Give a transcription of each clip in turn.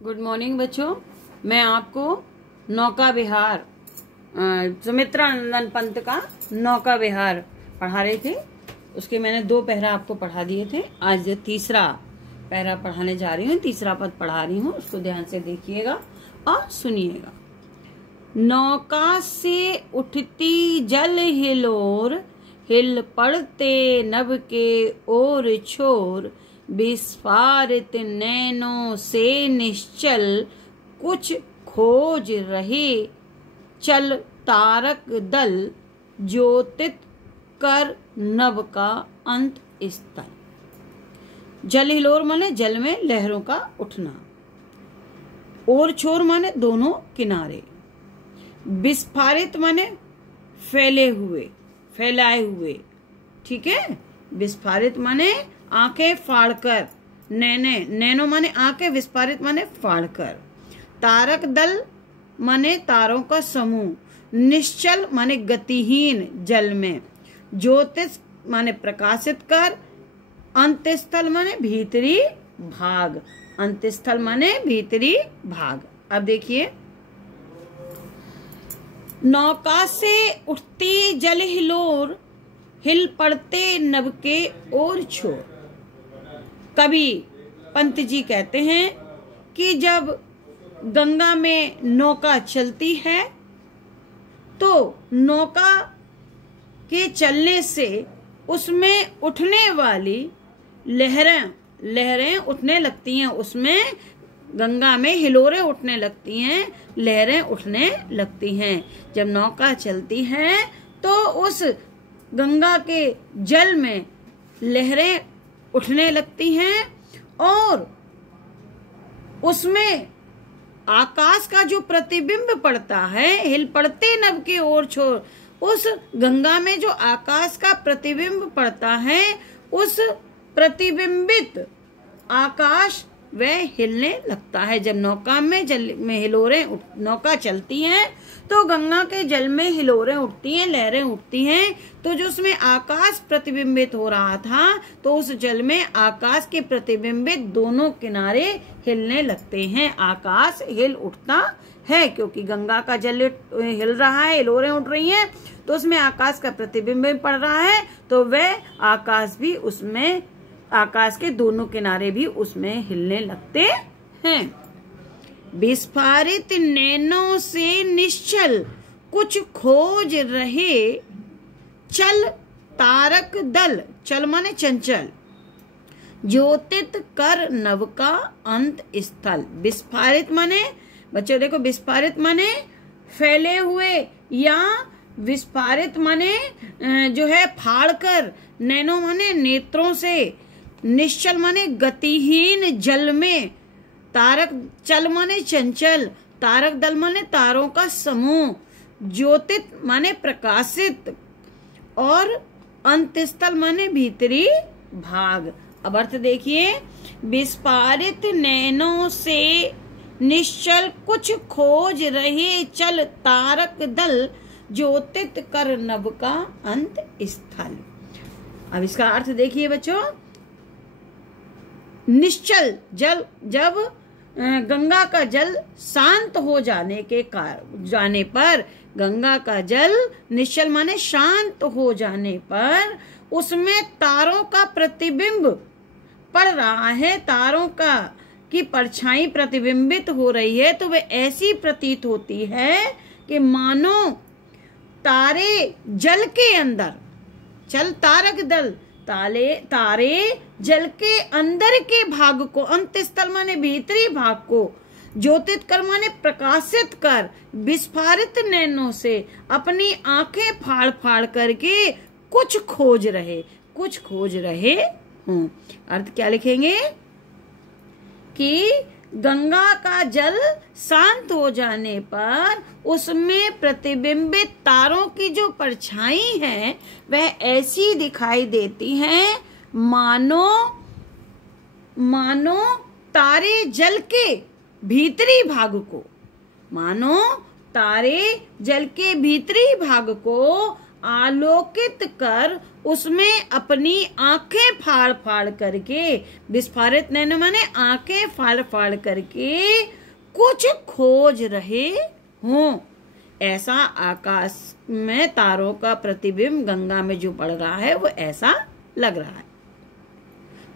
Good morning बच्चों। मैं आपको नौका विहार सुमित्रा नंदन पंत का नौका विहार पढ़ा रहे थे। उसके मैंने 2 पैरा आपको पढ़ा दिए थे। आज तीसरा पैरा पढ़ाने जा रही हूँ, तीसरा पद पढ़ा रही हूँ। उसको ध्यान से देखिएगा और सुनिएगा। नौका से उठती जल हिलोर, हिल पड़ते नभ के ओर छोर, विस्फारित नैनों से निश्चल, कुछ खोज रहे चल तारक दल, ज्योतित कर नभ का अंत स्थल। जल हिलोर माने जल में लहरों का उठना, ओर छोर माने दोनों किनारे, विस्फारित माने फैले हुए, फैलाए हुए। ठीक है, विस्फारित माने आंखें फाड़कर, नैनो माने आंखें, विस्फारित माने फाड़कर। तारक दल माने तारों का समूह, निश्चल माने गतिहीन जल में, ज्योतिष माने प्रकाशित कर, अंतस्थल माने भीतरी भाग, अंतस्थल माने भीतरी भाग। अब देखिए, नौका से उठती जल हिलोर, हिल पड़ते नभ के ओर छोर। कवि पंत जी कहते हैं कि जब गंगा में नौका चलती है तो नौका के चलने से उसमें उठने वाली लहरें उठने लगती हैं। उसमें गंगा में हिलोरें उठने लगती हैं, लहरें उठने लगती हैं। जब नौका चलती है तो उस गंगा के जल में लहरें उठने लगती हैं और उसमें आकाश का जो प्रतिबिंब पड़ता है, हिल पड़ते नभ के ओर छोर, उस गंगा में जो आकाश का प्रतिबिंब पड़ता है, उस प्रतिबिंबित आकाश वह हिलने लगता है। जब नौका में जल में हिलोरें नौका चलती हैं तो गंगा के जल में हिलोरें उठती हैं, लहरें उठती हैं। तो जो उसमें आकाश प्रतिबिंबित हो रहा था तो उस जल में आकाश के प्रतिबिंबित दोनों किनारे हिलने लगते हैं। आकाश हिल उठता है क्योंकि गंगा का जल हिल रहा है, हिलोरें उठ रही हैं, तो उसमें आकाश का प्रतिबिंब पड़ रहा है, तो वह आकाश भी उसमें, आकाश के दोनों किनारे भी उसमें हिलने लगते हैं। विस्फारित नैनों से निश्चल, कुछ खोज रहे चल तारक दल, चल माने चंचल, ज्योतित कर नभ का अंत स्थल। विस्फारित माने बच्चों देखो, विस्फारित माने फैले हुए, या विस्फारित माने जो है फाड़कर, नैनो माने नेत्रों से, निश्चल माने गतिहीन जल में, तारक चल माने चंचल, तारक दल माने तारों का समूह, ज्योतित माने प्रकाशित, और अंतस्थल माने भीतरी भाग। अब अर्थ देखिए, विस्फारित नैनों से निश्चल, कुछ खोज रहे चल तारक दल, ज्योतित कर नभ का अंत स्थल। अब इसका अर्थ देखिए बच्चों, निश्चल जल, जब गंगा का जल शांत हो जाने पर, गंगा का जल निश्चल माने शांत हो जाने पर उसमें तारों का प्रतिबिंब पड़ रहा है, तारों का की परछाई प्रतिबिंबित हो रही है, तो वह ऐसी प्रतीत होती है कि मानो तारे जल के अंदर, चल तारक दल, तारे जल के अंदर के भाग को, अंतस्थल माने भीतरी भाग को, ज्योतित कर माने प्रकाशित कर, विस्फारित नैनों से अपनी आंखें फाड़ फाड़ करके कुछ खोज रहे हों। अर्थ क्या लिखेंगे कि गंगा का जल शांत हो जाने पर उसमें प्रतिबिंबित तारों की जो परछाई है वह ऐसी दिखाई देती है मानो तारे जल के भीतरी भाग को, मानो तारे जल के भीतरी भाग को आलोकित कर उसमें अपनी आंखें फाड़ फाड़ करके, विस्फारित नैन माने आंखें फाड़ फाड़ करके कुछ खोज रहे हों। ऐसा आकाश में तारों का प्रतिबिंब गंगा में जो पड़ रहा है वो ऐसा लग रहा है।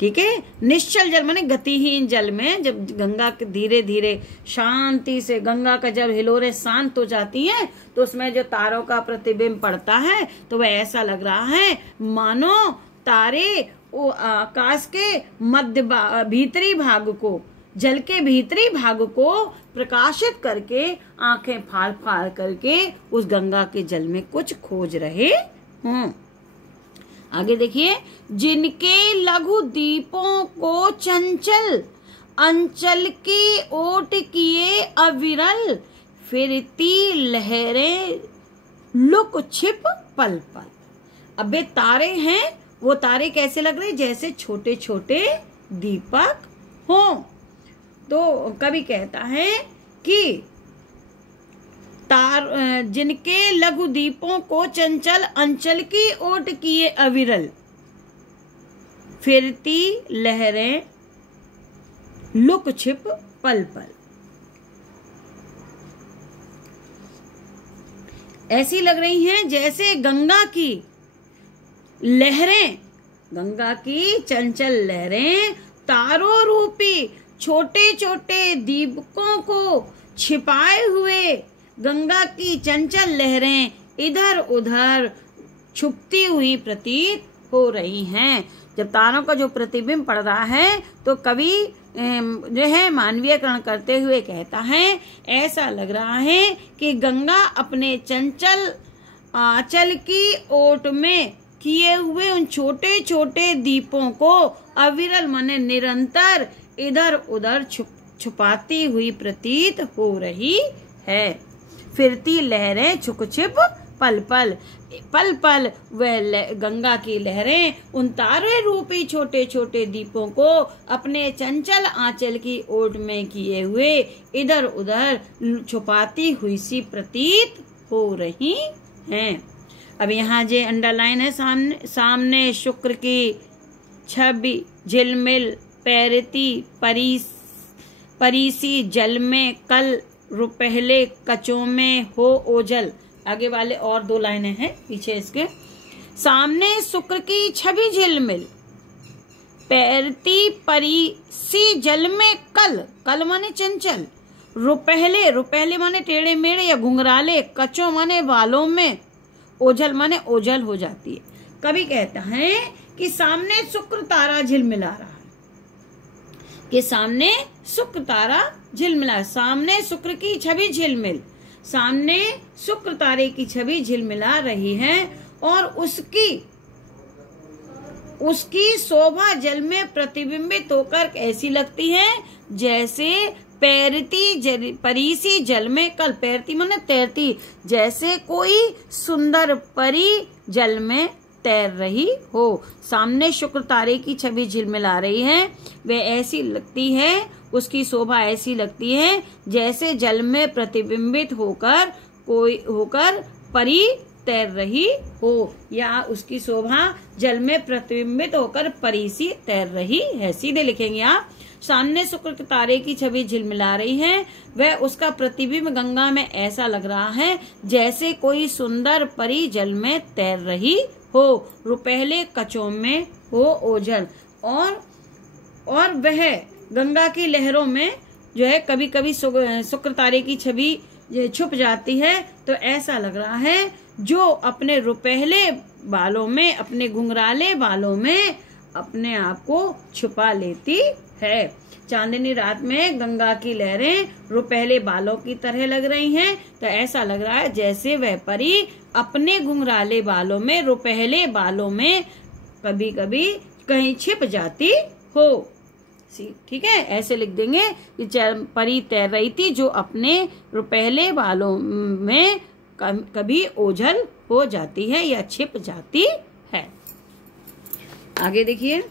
ठीक है। निश्चल जल माने गतिहीन जल में जब गंगा के धीरे धीरे शांति से गंगा का जब हिलोरें शांत हो जाती हैं तो उसमें जो तारों का प्रतिबिंब पड़ता है तो वह ऐसा लग रहा है मानो तारे वो आकाश के मध्य भीतरी भाग को, जल के भीतरी भाग को प्रकाशित करके आंखें फाड़ फाड़ करके उस गंगा के जल में कुछ खोज रहे हों। आगे देखिए, जिनके लघु दीपों को चंचल अंचल की ओट किए अविरल, फिरती लहरें लुक छिप पल पल। अबे तारे हैं, वो तारे कैसे लग रहे, जैसे छोटे छोटे दीपक हों। तो कवि कहता है कि जिनके लघु दीपों को चंचल अंचल की ओट किए अविरल, फिरती लहरें लुक छिप पल पल। ऐसी लग रही हैं जैसे गंगा की लहरें, गंगा की चंचल लहरें तारों रूपी छोटे छोटे दीपकों को छिपाए हुए गंगा की चंचल लहरें इधर उधर छुपती हुई प्रतीत हो रही हैं। जब तारों का जो प्रतिबिंब पड़ रहा है तो कवि जो है मानवीयकरण करते हुए कहता है ऐसा लग रहा है कि गंगा अपने चंचल आंचल की ओट में किए हुए उन छोटे छोटे दीपों को अविरल माने निरंतर इधर उधर छुपाती हुई प्रतीत हो रही है। फिरती लहरें छुक छिप पल पल, पल पल वह गंगा की लहरें उन तारे रूपी छोटे छोटे दीपों को अपने चंचल आंचल की ओट में किए हुए इधर उधर छुपाती हुई सी प्रतीत हो रही हैं। अब यहाँ जे अंडरलाइन है सामने शुक्र की छवि झिलमिल पैरती परीसी जल में कल रुपहले कचों में हो ओझल। आगे वाले और दो लाइनें हैं पीछे इसके। सामने शुक्र की छवि झिलमिल पैरती परीसी जल में कल माने चंचल, रुपहले माने टेढ़े मेढ़े या घुंघराले, कचों माने बालों में, ओझल माने ओझल हो जाती है। कवि कहता है कि सामने शुक्र तारा झिलमिला रहा है, कि सामने शुक्र तारा झिलमिला, सामने शुक्र की छवि झिलमिल, सामने शुक्र तारे की छवि झिलमिला रही है और उसकी शोभा जल में प्रतिबिंबित होकर ऐसी लगती है जैसे परीसी जल में कल, पैरती माने तैरती, जैसे कोई सुंदर परी जल में तैर रही हो। सामने शुक्र तारे की छवि झिलमिला रही है, वे ऐसी लगती है, उसकी शोभा ऐसी लगती है जैसे जल में प्रतिबिंबित होकर परी तैर रही हो, या उसकी शोभा जल में प्रतिबिंबित होकर परी सी तैर रही है। सीधे लिखेंगे आप, सामने शुक्र तारे की छवि झिलमिला रही है, वह उसका प्रतिबिंब गंगा में ऐसा लग रहा है जैसे कोई सुंदर परी जल में तैर रही हो, रुपहले कचों में हो ओझल। और वह गंगा की लहरों में जो है कभी कभी शुक्र तारे की छवि छुप जाती है, तो ऐसा लग रहा है जो अपने रुपहले बालों में, अपने घुंघराले बालों में अपने आप को छुपा लेती है। चांदनी रात में गंगा की लहरें रुपहले बालों की तरह लग रही हैं, तो ऐसा लग रहा है जैसे वह परी अपने घुंघराले बालों में, रुपहले बालों में कभी कभी कहीं छिप जाती हो। ठीक है, ऐसे लिख देंगे कि परी तैर रही थी जो अपने रुपहले बालों में कभी ओझल हो जाती है या छिप जाती है। आगे देखिए,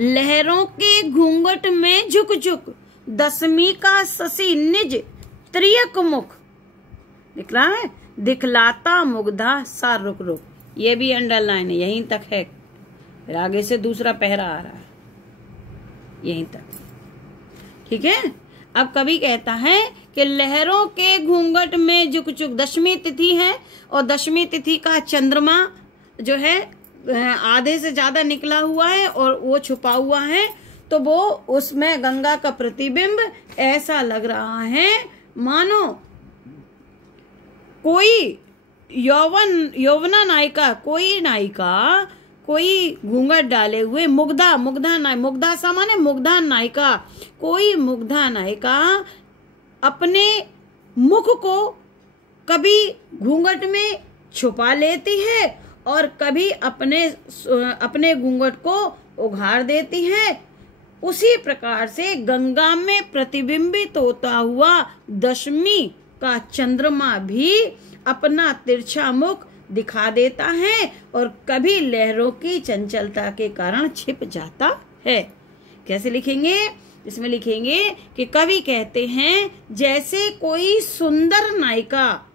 लहरों के घूंघट में झुक झुक, दसवीं का शशि निज त्रियक मुख, दिख रहा है, दिखलाता मुग्धा सा रुक रुक। ये भी अंडरलाइन है, यहीं तक है, फिर आगे से दूसरा पहरा आ रहा है, यहीं तक, ठीक है। अब कवि कहता है कि लहरों के घूंघट में झुक झुक, दशमी तिथि है और दशमी तिथि का चंद्रमा जो है आधे से ज्यादा निकला हुआ है और वो छुपा हुआ है, तो वो उसमें गंगा का प्रतिबिंब ऐसा लग रहा है मानो कोई यौवना नायिका, कोई नायिका कोई घूंघट डाले हुए, मुग्धा सा माने मुग्धा नायिका, कोई मुग्धा नायिका अपने मुख को कभी घूंघट में छुपा लेती है और कभी अपने घूंघट को उघाड़ देती है। उसी प्रकार से गंगा में प्रतिबिंबित होता हुआ दशमी का चंद्रमा भी अपना तिरछा मुख दिखा देता है और कभी लहरों की चंचलता के कारण छिप जाता है। कैसे लिखेंगे? इसमें लिखेंगे कि कवि कहते हैं जैसे कोई सुंदर नायिका,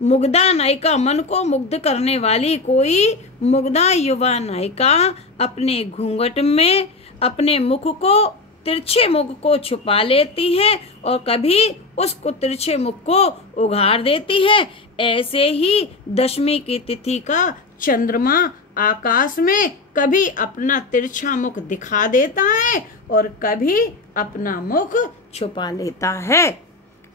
मुग्धा नायिका, मन को मुग्ध करने वाली कोई मुग्धा युवा नायिका अपने घूंघट में अपने मुख को, तिरछे मुख को छुपा लेती है और कभी उसको तिरछे मुख को उघाड़ देती है, ऐसे ही दशमी की तिथि का चंद्रमा आकाश में कभी अपना तिरछा मुख दिखा देता है और कभी अपना मुख छुपा लेता है।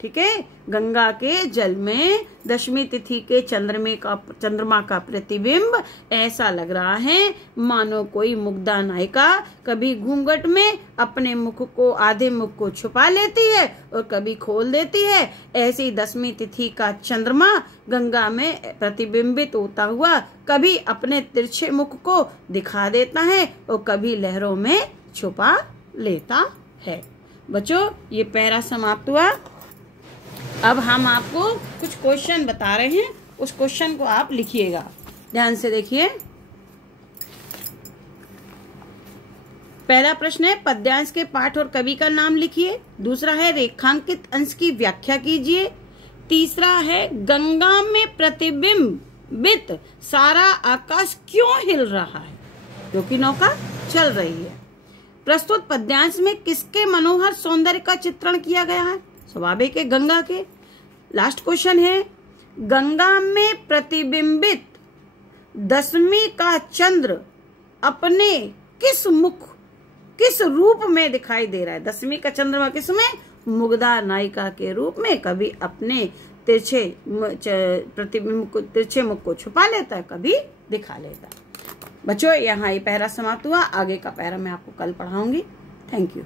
ठीक है, गंगा के जल में दशमी तिथि के चंद्रमा का प्रतिबिंब ऐसा लग रहा है मानो कोई मुग्धा नायिका कभी घूंघट में अपने मुख को, आधे मुख को छुपा लेती है और कभी खोल देती है। ऐसी दशमी तिथि का चंद्रमा गंगा में प्रतिबिंबित होता हुआ कभी अपने तिरछे मुख को दिखा देता है और कभी लहरों में छुपा लेता है। बच्चों, ये पैरा समाप्त हुआ। अब हम आपको कुछ क्वेश्चन बता रहे हैं, उस क्वेश्चन को आप लिखिएगा, ध्यान से देखिए। पहला प्रश्न है पद्यांश के पाठ और कवि का नाम लिखिए। दूसरा है रेखांकित अंश की व्याख्या कीजिए। तीसरा है गंगा में प्रतिबिंबित सारा आकाश क्यों हिल रहा है? क्योंकि नौका चल रही है। प्रस्तुत पद्यांश में किसके मनोहर सौंदर्य का चित्रण किया गया है? स्वाभाविक है गंगा के। लास्ट क्वेश्चन है गंगा में प्रतिबिंबित दशमी का चंद्र अपने किस रूप में दिखाई दे रहा है? दशमी का चंद्रमा किस में? मुग्धा नायिका के रूप में। कभी अपने तिरछे मुख को छुपा लेता है, कभी दिखा लेता है। बच्चों, यहाँ ये पैरा समाप्त हुआ। आगे का पैरा मैं आपको कल पढ़ाऊंगी। Thank you.